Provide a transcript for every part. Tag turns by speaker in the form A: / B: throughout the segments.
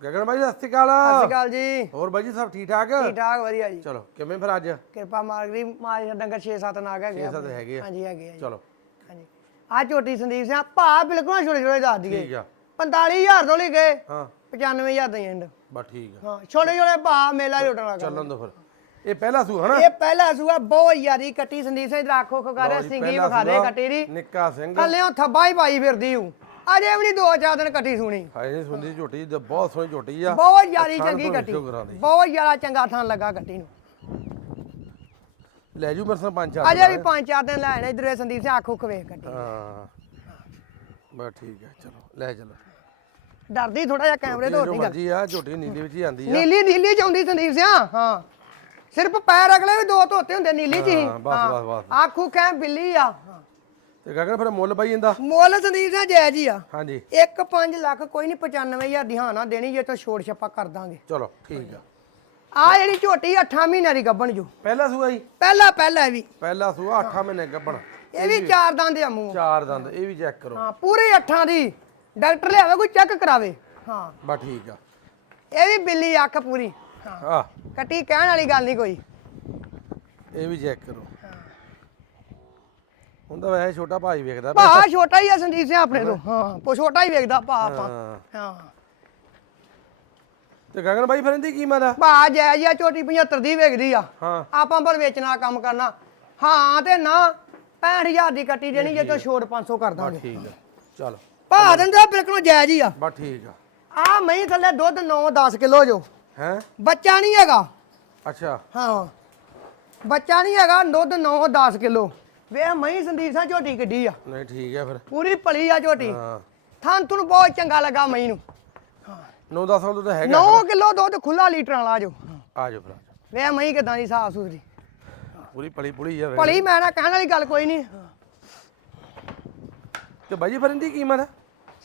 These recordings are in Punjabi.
A: ਗਗਨ ਬਾਈ ਸਤਿ ਸ਼੍ਰੀ
B: ਸਤਿ ਸ਼੍ਰੀ ਅਕਾਲ ਜੀ।
A: ਹੋਰ ਬਾਈ ਜੀ ਸਭ ਠੀਕ ਠਾਕ
B: ਠੀਕ ਠਾਕ ਵਧੀਆ ਜੀ।
A: ਚਲੋ ਕਿਵੇਂ ਫਿਰ ਅੱਜ?
B: ਕਿਰਪਾ ਮਾਰਗਰੀ ਮਾਰੇ ਡੰਗਰ 6-7 ਨਾਗ ਹੈਗੇ
A: ਛੇ ਸੱਤ
B: ਆਪਣੇ।
A: ਹੈਗੇ ਆ।
B: ਹਾਂਜੀ ਹੈਗੇ ਆ ਜੀ।
A: ਚਲੋ।
B: ਹਾਂਜੀ। ਆ ਝੋਟੀ ਸੰਦੀਪ ਸਿੰਘ ਭਾ ਬਿਲਕੁਲ ਛੋਟੇ ਛੋਟੇ ਦੱਸ ਦਈਏ।
A: ਠੀਕ ਆ।
B: 45000 ਤੋਂ ਲੈ ਕੇ
A: ਹਾਂ।
B: 95000 ਤਾਈਂ ਐਂਡ
A: ਬਸ ਠੀਕ ਆ।
B: ਹਾਂ ਛੋਟੇ ਛੋਟੇ ਭਾ ਮੇਲਾ ਲੁੱਟਣ ਲੱਗਾ
A: ਚੱਲਣ ਦੋ ਫਿਰ। ਇਹ ਪਹਿਲਾ ਸੂ ਹਨਾ?
B: ਇਹ ਪਹਿਲਾ ਸੂਆ ਬਹੁਤ ਯਾਰੀ ਕੱਟੀ ਸੰਦੀਪ ਸਿੰਘ ਰੱਖੋ ਖਕਾਰੇ
A: ਲਓ ਜੀ,
B: ਸਿੰਗੀ
A: ਪਹਿਲਾ
B: ਵਿਖਾ ਦੇ
A: ਸੂਆ,
B: ਕੱਟੀ ਦੀ।
A: ਨਿੱਕਾ ਸਿੰਘ।
B: ਥੱਲੇ ਥੱਬਾ ਹੀ ਪਾਈ ਫਿਰਦੀ ਹੂੰ। ਅਜੇ ਵੀ ਨਹੀਂ ਦੋ ਚਾਰ ਦਿਨ ਕੱਟੀ ਸੁਣੀ।
A: ਹਾਏ ਸੁਣਦੀ ਝੋਟੀ ਤੇ ਬਹੁਤ ਸੋਹਣੀ ਝੋਟੀ ਆ।
B: ਬਹੁਤ ਯਾਰੀ ਚੰਗੀ ਕੱਟੀ। ਬਹੁਤ ਯਾਰਾ ਚੰਗਾ ਥਾਂ ਲੱਗਾ ਕੱਟੀ ਨੂੰ।
A: ਲੈ ਜੂ ਮੇਰੇ ਸਾਹ ਪੰਜ ਚਾਰ
B: ਅਜੇ ਵੀ ਪੰਜ ਚਾਰ ਦਿਨ ਲੈਣੇ ਇਧਰੇ ਸੰਦੀਪ ਸਿੰਘ ਆਖੋ ਖਵੇ ਕੱਟੀ।
A: ਹਾਂ। ਬਸ ਠੀਕ ਹੈ ਚਲੋ ਲੈ ਚਲੋ।
B: ਡਰਦੀ ਥੋੜਾ ਜਿਹਾ ਕੈਮਰੇ ਤੋਂ
A: ਜੋ
B: ਨਹੀਂ ਗੱਲ।
A: ਮਰਜ਼ੀ ਆ ਝੋਟੀ ਨੀਲੀ ਵਿੱਚ ਹੀ ਆਂਦੀ ਆ।
B: ਨੀਲੀ ਨੀਲੀ ਚ ਆਉਂਦੀ ਸੰਦੀਪ ਸਿੰਘ ਹਾਂ। ਸਿਰਫ ਪੈਰ ਅਗਲੇ ਵੀ ਦੋ ਧੋਤੇ ਹੁੰਦੇ ਨੀਲੀ ਚ ਹੀ।
A: ਹਾਂ, ਬਸ, ਬਸ, ਬਸ।
B: ਆਖੂ ਕਹਿ ਬਿੱਲੀ ਆ। ਹਾਂ।
A: ਤੇ ਗਗਨ ਫਿਰ ਮੁੱਲ ਬਾਈ ਇਹਦਾ?
B: ਮੁੱਲ ਸੰਦੀਪ ਸਿੰਘ ਜਾਇਜ਼ ਹੀ ਆ।
A: ਹਾਂਜੀ।
B: 1.5 ਲੱਖ ਕੋਈ ਨਹੀਂ 95000 ਦੀ ਹਾਂ ਨਾ ਦੇਣੀ ਜੇ ਤੋਂ ਛੋੜ ਛੱਪਾ ਕਰ ਦਾਂਗੇ।
A: ਚਲੋ ਠੀਕ ਆ।
B: ਆ ਜਿਹੜੀ ਝੋਟੀ 8 ਮਹੀਨਿਆਂ ਦੀ ਗੱਭਣ ਜੋ।
A: ਪਹਿਲਾ ਸੂਆ ਜੀ?
B: ਪਹਿਲਾ ਪਹਿਲਾ ਵੀ।
A: ਪਹਿਲਾ ਸੂਆ 8 ਮਹੀਨੇ ਗੱਭਣ
B: ਇਹ ਵੀ ਚਾਰ ਦੰਦ ਆ ਮੂੰਹ।
A: ਚਾਰ ਦੰਦ ਇਹ ਵੀ ਚੈੱਕ ਕਰੋ।
B: ਹਾਂ ਪੂਰੇ ਅੱਠਾਂ ਦੀ। ਡਾਕਟਰ ਲਿਆਵੇ ਕੋਈ ਚੈੱਕ ਕਰਾਵੇ। ਹਾਂ।
A: ਬਸ ਠੀਕ ਆ।
B: ਇਹ ਵੀ ਬਿੱਲੀ ਅੱਖ ਪੂਰੀ। ਹਾਂ। ਕੱਟੀ ਕਹਿਣ ਵਾਲੀ ਗੱਲ ਨਹੀਂ ਕੋਈ।
A: ਇਹ ਵੀ ਚੈੱਕ ਕਰੋ। ਹੁੰਦਾ ਵੈਸੇ ਛੋਟਾ ਭਾਈ ਵੇਖਦਾ
B: ਭਾ ਛੋਟਾ ਹੀ ਆ ਸੰਦੀਪ ਸਿੰਘ ਆਪਣੇ ਤੋਂ। ਹਾਂ ਪੋ ਛੋਟਾ ਹੀ ਵੇਖਦਾ ਭਾ ਆਪਾਂ।
A: ਹਾਂ।
B: ਹਾਂ।
A: ਤੇ ਗਗਨ ਬਾਈ ਫਿਰ ਇਹਦੀ ਕੀਮਤ ਆ
B: ਭਾ ਜਾਇਜ਼ ਆ ਛੋਟੀ 75 ਦੀ ਵੇਖਦੀ ਆ।
A: ਹਾਂ।
B: ਆਪਾਂ ਪਰ ਵੇਚਣਾ ਕੰਮ ਕਰਨਾ। ਹਾਂ ਤੇ ਨਾ 65000 ਦੀ ਕੱਟੀ ਦੇਣੀ ਜੇ ਤੋਂ ਛੋੜ 500 ਕਰ ਦਾਂਗੇ।
A: ਠੀਕ ਆ। ਚਲੋ।
B: ਭਾ ਦਿੰਦਾ ਬਿਲਕੁਲ ਜਾਇਜ਼ ਹੀ ਆ।
A: ਬਸ ਠੀਕ ਆ।
B: ਆ ਮਹੀਂ ਥੱਲੇ ਦੁੱਧ 9-10 ਕਿਲੋ ਜੋ।
A: ਹੈ?
B: ਬੱਚਾ ਨਹੀਂ ਹੈਗਾ।
A: ਅੱਛਾ।
B: ਹਾਂ। ਬੱਚਾ ਨਹੀਂ ਹੈਗਾ ਦੁੱਧ 9-10 ਕਿਲੋ। ਵੇ ਮਹੀਂ ਸੰਦੀਪ ਸਿੰਘ ਝੋਟੀ ਕਿੱਡੀ ਆ।
A: ਨਹੀਂ ਠੀਕ ਆ ਫਿਰ।
B: ਪੂਰੀ ਪਲੀ ਆ ਝੋਟੀ।
A: ਹਾਂ।
B: ਥਾਂ ਤੁਹਾਨੂੰ ਬਹੁਤ ਚੰਗਾ ਲੱਗਾ ਮਹੀਂ ਨੂੰ।
A: 9-10 ਸਾਲ ਤਾਂ ਹੈਗਾ
B: 9 ਕਿਲੋ ਦੁੱਧ ਖੁੱਲਾ ਲੀਟਰ ਵਾਲਾ ਜੋ
A: ਆ ਜਾਓ ਫਿਰ ਆ ਜਾਓ।
B: ਵੇ ਮਹੀਂ ਕਿਦਾਂ ਦੀ ਸਾਫ਼ ਸੁਥਰੀ।
A: ਪੂਰੀ ਪਲੀ ਪੁਲੀ ਆ ਵੇ।
B: ਭਲੀ ਮੈਂ ਨਾ ਕਹਿਣ ਵਾਲੀ ਗੱਲ ਕੋਈ ਨਹੀਂ।
A: ਤੇ ਬਾਈ ਜੀ ਫਿਰ ਇਹਦੀ ਕੀਮਤ?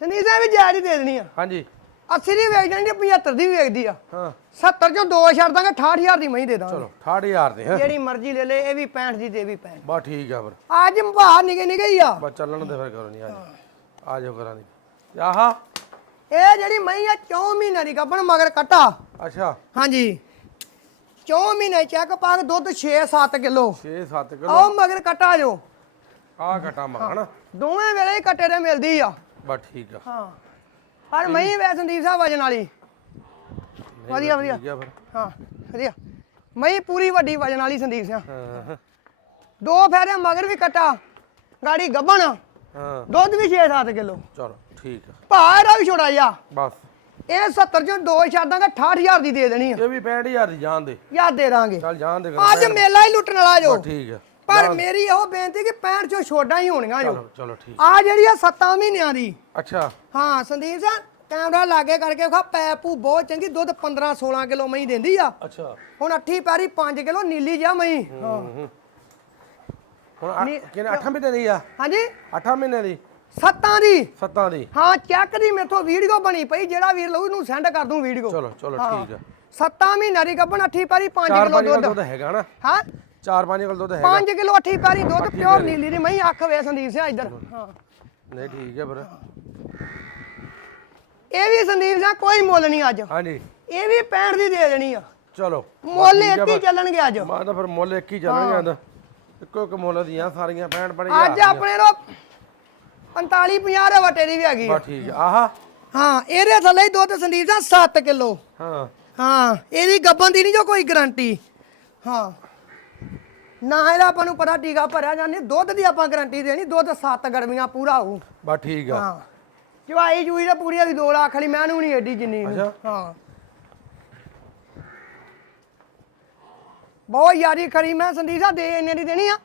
B: ਸੰਦੀਪ ਸਿੰਘ ਵੀ ਜਾਇਜ਼ ਹੀ ਦੇ ਦੇਣੀ ਆ।
A: ਹਾਂਜੀ।
B: 80 ਦੀ ਵੇਚ ਜਾਣੀ 75 ਦੀ ਵੀ ਵੇਚਦੀ ਆ।
A: ਹਾਂ।
B: 70 ਚੋਂ ਦੋ ਛੱਡ ਦਾਂਗੇ 68000 ਦੀ ਮਹੀਂ ਦੇ ਦਾਂਗੇ।
A: ਚਲੋ 68000 ਦੇ
B: ਜਿਹੜੀ ਮਰਜ਼ੀ ਲੈ ਲੈ ਇਹ ਵੀ 65 ਦੀ ਤੇ ਇਹ ਵੀ 65
A: ਬਸ ਠੀਕ ਆ ਫਿਰ।
B: ਅੱਜ ਬਾਹਰ ਨਿਕੇ ਨਿਕੇ ਹੀ ਆ।
A: ਬਸ ਚੱਲਣ ਦੇ ਫਿਰ ਕਰੋ ਨਹੀਂ ਆ ਜਾਓ। ਆ ਜਾਓ ਕਰਾਂ ਦੀ। ਆਹਾ।
B: ਇਹ ਜਿਹੜੀ ਮਹੀਂ ਆ 4 ਮਹੀਨਿਆਂ ਦੀ ਗੱਭਣ ਮਗਰ ਕੱਟਾ।
A: ਅੱਛਾ।
B: ਹਾਂਜੀ। 4 ਮਹੀਨੇ ਚੈੱਕ ਪਾ ਕੇ ਦੁੱਧ 6-7 ਕਿਲੋ।
A: 6-7 ਕਿਲੋ।
B: ਆਓ ਮਗਰ ਕੱਟਾ ਜੋ।
A: ਆ ਘਟਾ ਮਖਣ
B: ਦੋਵੇਂ ਵੇਲੇ ਹੀ ਕੱਟੇ ਤੇ ਮਿਲਦੀ ਆ।
A: ਬਸ ਠੀਕ ਆ।
B: ਹਾਂ। ਪਰ ਮਹੀਂ ਵੇ ਸੰਦੀਪ ਸਾਹਿਬ ਵਜਨ ਵਾਲੀ। ਵਧੀਆ, ਵਧੀਆ।
A: ਠੀਕ ਆ ਫਿਰ।
B: ਹਾਂ ਵਧੀਆ। ਮਹੀਂ ਪੂਰੀ ਵੱਡੀ ਵਜਨ ਵਾਲੀ ਸੰਦੀਪ ਸਿੰਘ
A: ਹਾਂ।
B: ਦੋ ਫੇਰੇ ਮਗਰ ਵੀ ਕੱਟਾ ਗਾੜੀ ਗੱਭਣ
A: ਹਾਂ।
B: ਦੁੱਧ ਵੀ 6-7 ਕਿਲੋ।
A: ਚਲੋ ਠੀਕ ਆ।
B: ਭਾਅ ਇਹਦਾ ਵੀ ਛੋੜਾ ਜਿਹਾ।
A: ਬਸ।
B: ਇਹ 70 ਚੋਂ ਦੋ ਛੱਡ ਦਾਂਗੇ 68000 ਦੀ ਦੇ ਦੇਣੀ ਆ।
A: ਇਹ ਵੀ 65000 ਦੀ ਜਾਣ ਦੇ।
B: ਯਾ ਦੇ ਦਾਂਗੇ।
A: ਚੱਲ ਜਾਣ ਦੇ
B: ਅੱਜ ਮੇਲਾ ਹੀ ਲੁੱਟਣ ਵਾਲਾ ਜੋ।
A: ਠੀਕ ਆ।
B: ਪਰ ਮੇਰੀ ਉਹ ਬੇਨਤੀ ਕਿ 65 ਚੋਂ ਛੋਡਾਂ ਹੀ ਹੋਣੀਆਂ ਜੋ।
A: ਚਲੋ ਚਲੋ ਠੀਕ।
B: ਆ ਜਿਹੜੀ ਆ 7 ਮਹੀਨਿਆਂ ਦੀ।
A: ਅੱਛਾ।
B: ਹਾਂ ਸੰਦੀਪ ਸਿੰਘ ਕੈਮਰਾ ਲਾਗੇ ਕਰਕੇ ਖਾ ਪੈਪੂ ਬਹੁਤ ਚੰਗੀ ਦੁੱਧ 15 16 ਕਿਲੋ ਮਹੀਂ ਦਿੰਦੀ ਆ।
A: ਅੱਛਾ।
B: ਹੁਣ ਅੱਠੀ ਪੈਰੀ 5 ਕਿਲੋ ਨੀਲੀ ਜਾ ਮਹੀਂ। ਹਾਂ
A: ਹੁਣ ਕਿੰਨੇ 8 ਮਹੀਨੇ ਦੀ ਆ?
B: ਹਾਂਜੀ।
A: 8 ਮਹੀਨੇ ਦੀ?
B: ਸੱਤਾਂ ਦੀ।
A: 7 ਦੀ।
B: ਹਾਂ ਚੈੱਕ ਦੀ ਮੇਥੋਂ ਵੀਡੀਓ ਬਣੀ ਪਈ ਜਿਹੜਾ ਵੀਰ ਲਊ ਇਹਨੂੰ ਸੈਂਡ ਕਰ ਦੂੰ ਵੀਡੀਓ।
A: ਚਲੋ ਚਲੋ। ਠੀਕ ਆ।
B: ਸੱਤਾਂ ਮਹੀਨਿਆਂ ਦੀ ਗੱਭਣ ਅੱਠੀ ਪੈਰੀ 5
A: 4
B: ਕਿਲੋ
A: 5 ਕਿਲੋ
B: ਦੁੱਧ।
A: ਦੁੱਧ ਹੈਗਾ ਨਾ।
B: ਹਾਂ।
A: 4 5 ਕਿਲੋ ਦੁੱਧ ਹੈਗਾ।
B: 5 ਕਿਲੋ ਅੱਠੀ ਪੈਰੀ ਦੁੱਧ ਪਿਓਰ ਨੀਲੀ ਦੀ ਮਹੀਂ ਅੱਖ ਵੇ ਸੰਦੀਪ ਸਿੰਘ ਇੱਧਰ। ਹਾਂ।
A: ਨਹੀਂ ਠੀਕ ਆ ਫਿਰ।
B: ਇਹ ਵੀ ਸੰਦੀਪ ਸਿੰਘ ਕੋਈ ਮੁੱਲ ਨਹੀਂ ਅੱਜ।
A: ਹਾਂਜੀ।
B: ਇਹ ਵੀ 65 ਦੀ ਦੇ ਦੇਣੀ ਆ।
A: ਚਲੋ।
B: ਮੁੱਲ ਇੱਕ ਹੀ। ਚੱਲਣਗੇ ਅੱਜ।
A: ਮੈਂ ਤਾਂ ਫਿਰ ਮੁੱਲ ਇੱਕ ਹੀ ਚੱਲਾਂਗੇ ਅੱਜ। ਇੱਕੋ ਇੱਕ ਮੁੱਲ ਦੀਆਂ ਸਾਰੀਆਂ 65 ਬਣੇ
B: ਅੱਜ ਆਪਣੇ ਰੋ 45 50 ਦੇ ਵਟੇ ਦੀ ਵੀ ਹੈਗੀ।
A: ਬਸ ਠੀਕ ਆ। ਆਹਾ।
B: ਹਾਂ ਇਹਦੇ ਥੱਲੇ ਹੀ ਦੁੱਧ ਸੰਦੀਪ ਸਿੰਘ 7 ਕਿਲੋ।
A: ਹਾਂ।
B: ਹਾਂ ਇਹਦੀ ਗੱਬਨ ਦੀ ਨਹੀਂ ਜੋ ਕੋਈ ਗਾਰੰਟੀ। ਹਾਂ। ਨਾ ਇਹਦਾ ਆਪਾਂ ਨੂੰ ਪਤਾ ਟੀਕਾ ਭਰਿਆ ਜਾਂਦੇ ਦੁੱਧ ਦੀ ਆਪਾਂ ਗਾਰੰਟੀ ਦੇਣੀ ਦੁੱਧ 7 ਗਰਮੀਆਂ ਪੂਰਾ ਹੋਊ।
A: ਬਸ ਠੀਕ ਆ।
B: ਹਾਂ। ਚਵਾਈ ਚੂਈ ਤਾਂ ਪੂਰੀ ਵੀ 2 ਲੱਖ ਵਾਲੀ ਮੈਂ ਨੂੰ ਨਹੀਂ ਐਡੀ ਜਿੰਨੀ ਨੂੰ।
A: ਅੱਛਾ।
B: ਹਾਂ। ਬਹੁਤ ਯਾਰੀ ਖਰੀ ਮੈਂ ਸੰਦੀਪ ਸਾਹਿਬ ਦੇ ਇੰਨੇ ਦੀ ਦੇਣੀ ਆ।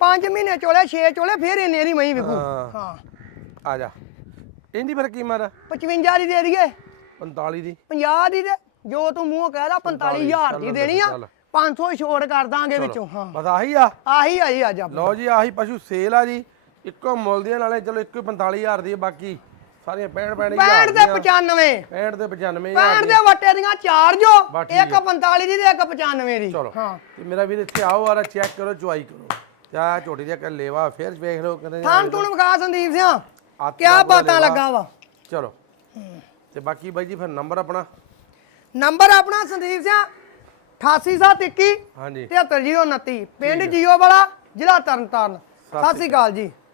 B: 5 ਮਹੀਨੇ ਚੋਲੇ 6 ਚੋਲੇ ਫੇਰ ਇੰਨੇ ਦੀ ਮਹੀਂ ਵਿਕੂ।
A: ਹਾਂ।
B: ਹਾਂ।
A: ਆ ਜਾ। ਇਹਦੀ ਫਿਰ ਕੀਮਤ ਆ?
B: 55 ਦੀ ਦੇ ਦਈਏ।
A: 45 ਦੀ।
B: 50 ਦੀ ਤੇ ਜੋ ਤੂੰ ਮੂੰਹ ਕਹਿਦਾ 45000 ਦੀ ਦੇਣੀ ਆ।
A: ਚੱਲ।
B: 500 ਛੋੜ ਕਰ ਦਾਂਗੇ ਵਿੱਚੋਂ ਹਾਂ।
A: ਬਸ ਆਹੀ ਆ।
B: ਆਹੀ ਆਈ ਅੱਜ ਆਪਾਂ
A: ਲਓ ਜੀ ਆਹੀ ਪਸ਼ੂ ਸੇਲ ਆ ਜੀ। ਇੱਕੋ ਮੁੱਲ ਦੀਆਂ ਨਾਲੇ ਚਲੋ ਇੱਕੋ ਹੀ 45000 ਦੀ ਆ, ਬਾਕੀ ਸਾਰੀਆਂ 65 65
B: 65 ਤੇ 95
A: 65 ਤੇ 95000
B: 65 ਦੇ ਵੱਟੇ ਦੀਆਂ ਚਾਰ ਜੋ ਇੱਕ 45 ਦੀ ਤੇ ਇੱਕ 95 ਦੀ।
A: ਚਲੋ
B: ਹਾਂ।
A: ਤੇ ਮੇਰਾ ਵੀਰ ਇੱਥੇ ਆਓ ਆਰਾ ਚੈੱਕ ਕਰੋ ਚੁਆਈ ਕਰੋ। ਕਿਆ ਝੋਟੀ ਦੀ ਇੱਕ ਲੇਵਾ ਫਿਰ ਵੇਖ ਲਓ ਕਹਿੰਦੇ
B: ਥਾਂ ਤੁਣ ਵਿਖਾ ਸੰਦੀਪ ਸਿੰਘ
A: ਦਾ ਪੂਰਾ
B: ਬਾਤਾਂ। ਲੱਗਾ ਵਾ।
A: ਚਲੋ। ਤੇ ਬਾਕੀ ਬਾਈ ਜੀ ਫਿਰ ਨੰਬਰ ਆਪਣਾ?
B: ਨੰਬਰ ਆਪਣਾ ਸੰਦੀਪ ਸਿੰਘ 88721
A: ਹਾਂਜੀ।
B: 73029 ਪਿੰਡ ਜੀਓ ਵਾਲਾ ਜ਼ਿਲ੍ਹਾ ਤਰਨਤਾਰਨ। ਸਤਿ ਸ੍ਰੀ ਅਕਾਲ ਜੀ।